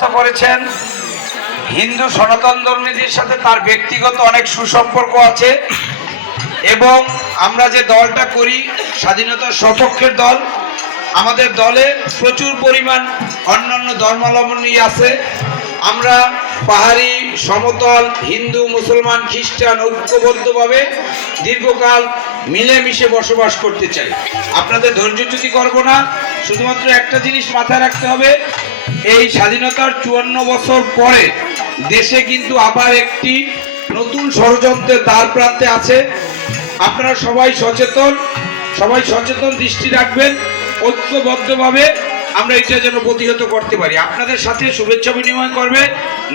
ব্যবস্থা করেছেন। হিন্দু সনাতন ধর্মীদের সাথে তার ব্যক্তিগত অনেক সুসম্পর্ক আছে এবং আমরা যে দলটা করি স্বাধীনতার সপক্ষের দল, আমাদের দলে প্রচুর পরিমাণ অন্যান্য ধর্মাবলম্বী আছে। আমরা পাহাড়ি, সমতল, হিন্দু, মুসলমান, খ্রিস্টান ঐক্যবদ্ধভাবে দীর্ঘকাল মিলেমিশে বসবাস করতে চাই। আপনাদের ধৈর্যচ্যুতি করব না। শুধুমাত্র একটা জিনিস মাথায় রাখতে হবে, এই স্বাধীনতার 54 বছর পরে দেশে কিন্তু আবার একটি নতুন ষড়যন্ত্রের দ্বার প্রান্তে আছে। আপনারা সবাই সচেতন দৃষ্টি রাখবেন। ঐক্যবদ্ধভাবে আমরা এটা যেন প্রতিহত করতে পারি। আপনাদের সাথে শুভেচ্ছা বিনিময় করবে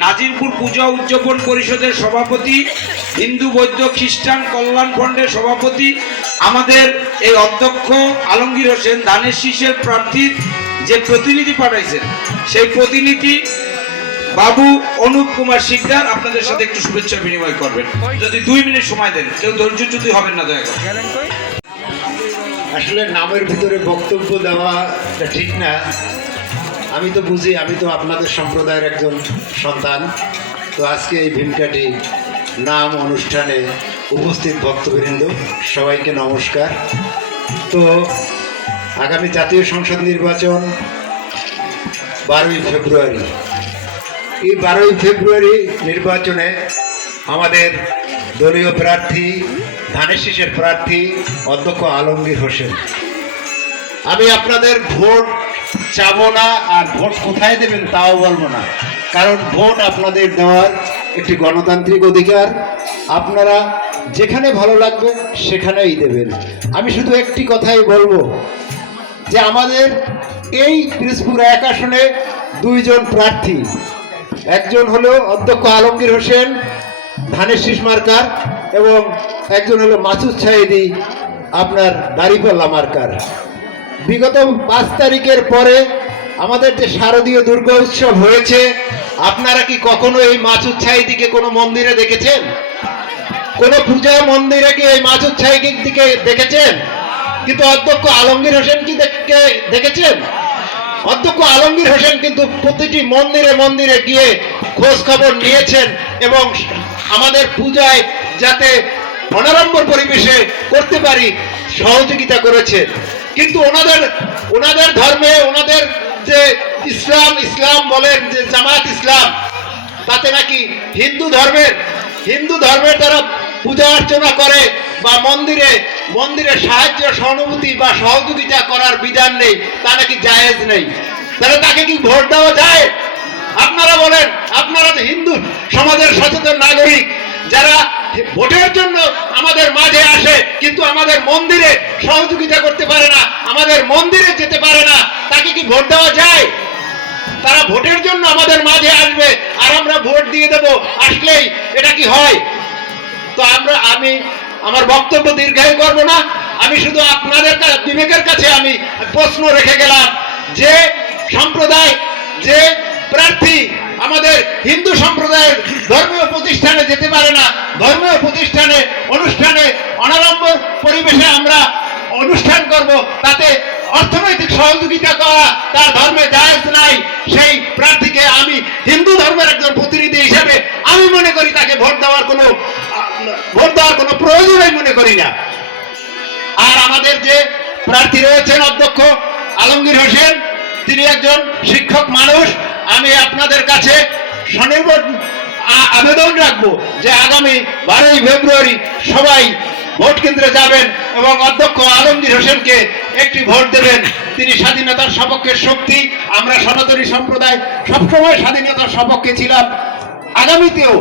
নাজিরপুর পূজা উদযাপন পরিষদের সভাপতি, হিন্দু বৌদ্ধ খ্রিস্টান কল্যাণ ফ্রন্টের সভাপতি, আমাদের এই অধ্যক্ষ আলমগীর হোসেন, ধানের শীষের প্রার্থীর যে প্রতিনিধি পাঠাইছেন সেই প্রতিনিধি বাবু অনুপ কুমার শিকদার আপনাদের সাথে একটু শুভেচ্ছা বিনিময় করবেন। যদি 2 মিনিট সময় দেন, কেউ ধৈর্যচ্যুতি হবেন না দয়া করে। আসলে নামের ভিতরে বক্তব্য দেওয়া ঠিক না। আমি তো বুঝি, আমি তো আপনাদের সম্প্রদায়ের একজন সন্তান। তো আজকে এই ভীমকাঠি নাম অনুষ্ঠানে উপস্থিত ভক্তবৃন্দ সবাইকে নমস্কার। তো আগামী জাতীয় সংসদ নির্বাচন 12ই ফেব্রুয়ারি। এই 12ই ফেব্রুয়ারি নির্বাচনে আমাদের দলীয় প্রার্থী, ধানের শীষের প্রার্থী অধ্যক্ষ আলমগীর হোসেন। আমি আপনাদের ভোট চাবো না, আর ভোট কোথায় দেবেন তাও বলবো না, কারণ ভোট আপনাদের দেওয়ার একটি গণতান্ত্রিক অধিকার। আপনারা যেখানে ভালো লাগবে সেখানেই দেবেন। আমি শুধু একটি কথাই বলবো যে আমাদের এই পিরোজপুর 1 আসনে 2 জন প্রার্থী, একজন হলো অধ্যক্ষ আলমগীর হোসেন ধানের শীষ মার্কার এবং একজন হলো মাসুদ সাইদি আপনার দাড়িপাল্লা মার্কার। বিগত 5 তারিখের পরে আমাদের যে শারদীয় দুর্গা উৎসব হয়েছে, আপনারা কি কখনো এই মাসুদ সাইদিকে কোনো মন্দিরে দেখেছেন? কোনো পূজা মন্দিরে কি এই মাসুদ সাইদির দিকে দেখেছেন? কিন্তু অধ্যক্ষ আলমগীর হোসেন কি দেখেছেন? অধ্যক্ষ আলমগীর হোসেন কিন্তু প্রতিটি মন্দিরে মন্দিরে গিয়ে খোঁজ খবর নিয়েছেন এবং আমাদের পূজায় যাতে অনাড়ম্বর পরিবেশে করতে পারি সহযোগিতা করেছেন। কিন্তু ওনাদের ধর্মে, ওনাদের যে ইসলাম বলেন যে জামাত ইসলাম, তাতে নাকি হিন্দু ধর্মের তারা পূজা অর্চনা করে বা মন্দিরে সাহায্য, সহানুভূতি বা সহযোগিতা করার বিধান নেই, তা নাকি জায়েজ নেই। তাহলে তাকে কি ভোট দেওয়া যায়? আপনারা বলেন, আপনারা তো হিন্দু সমাজের সচেতন নাগরিক, যারা ভোটের জন্য আমাদের মাঝে আসে কিন্তু আমাদের মন্দিরে সহযোগিতা করতে পারে না, আমাদের মন্দিরে যেতে পারে না, তাকে কি ভোট দেওয়া যায়? তারা ভোটের জন্য আমাদের মাঝে আসবে আর আমরা ভোট দিয়ে দেব, আসলেই এটা কি হয়? তো আমি আমার বক্তব্য দীর্ঘায়ু করব না। আমি শুধু আপনাদের বিবেকের কাছে আমি প্রশ্ন রেখে গেলাম যে সম্প্রদায়, যে প্রার্থী আমাদের হিন্দু সম্প্রদায়ের ধর্মীয় প্রতিষ্ঠানে যেতে পারে না, ধর্মীয় প্রতিষ্ঠানে অনুষ্ঠানে অনাড়ম্বর পরিবেশে আমরা অনুষ্ঠান করব, তাতে অর্থনৈতিক সহযোগিতা করা তার ধর্মে জায়েজ নাই, সেই প্রার্থীকে আমি হিন্দু ধর্মের একজন প্রতিনিধি হিসেবে আমি মনে করি তাকে ভোট দেওয়ার কোনো প্রয়োজনই মনে করি না। আর আমাদের যে প্রার্থী রয়েছেন অধ্যক্ষ আলমগীর হোসেন, তিনি একজন শিক্ষক মানুষ। আমি আপনাদের কাছে স্বনির্ভর আবেদন রাখবো যে আগামী 12ই ফেব্রুয়ারি সবাই ভোট কেন্দ্রে যাবেন এবং অধ্যক্ষ আলমগীর হোসেনকে একটি ভোট দেবেন। তিনি স্বাধীনতার সপক্ষের শক্তি। আমরা সনাতনী সম্প্রদায় সবসময় স্বাধীনতার সপক্ষে ছিলাম। আগামীতেও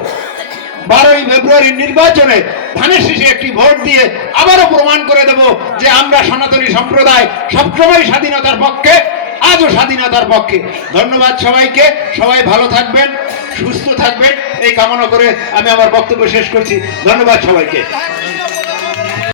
12ই ফেব্রুয়ারির নির্বাচনে ধানের শীষে একটি ভোট দিয়ে আবারও প্রমাণ করে দেব যে আমরা সনাতনী সম্প্রদায় সবসময় স্বাধীনতার পক্ষে, আজও স্বাধীনতার পক্ষে। ধন্যবাদ সবাইকে। সবাই ভালো থাকবেন, সুস্থ থাকবেন এই কামনা করে আমি আমার বক্তব্য শেষ করছি। ধন্যবাদ সবাইকে।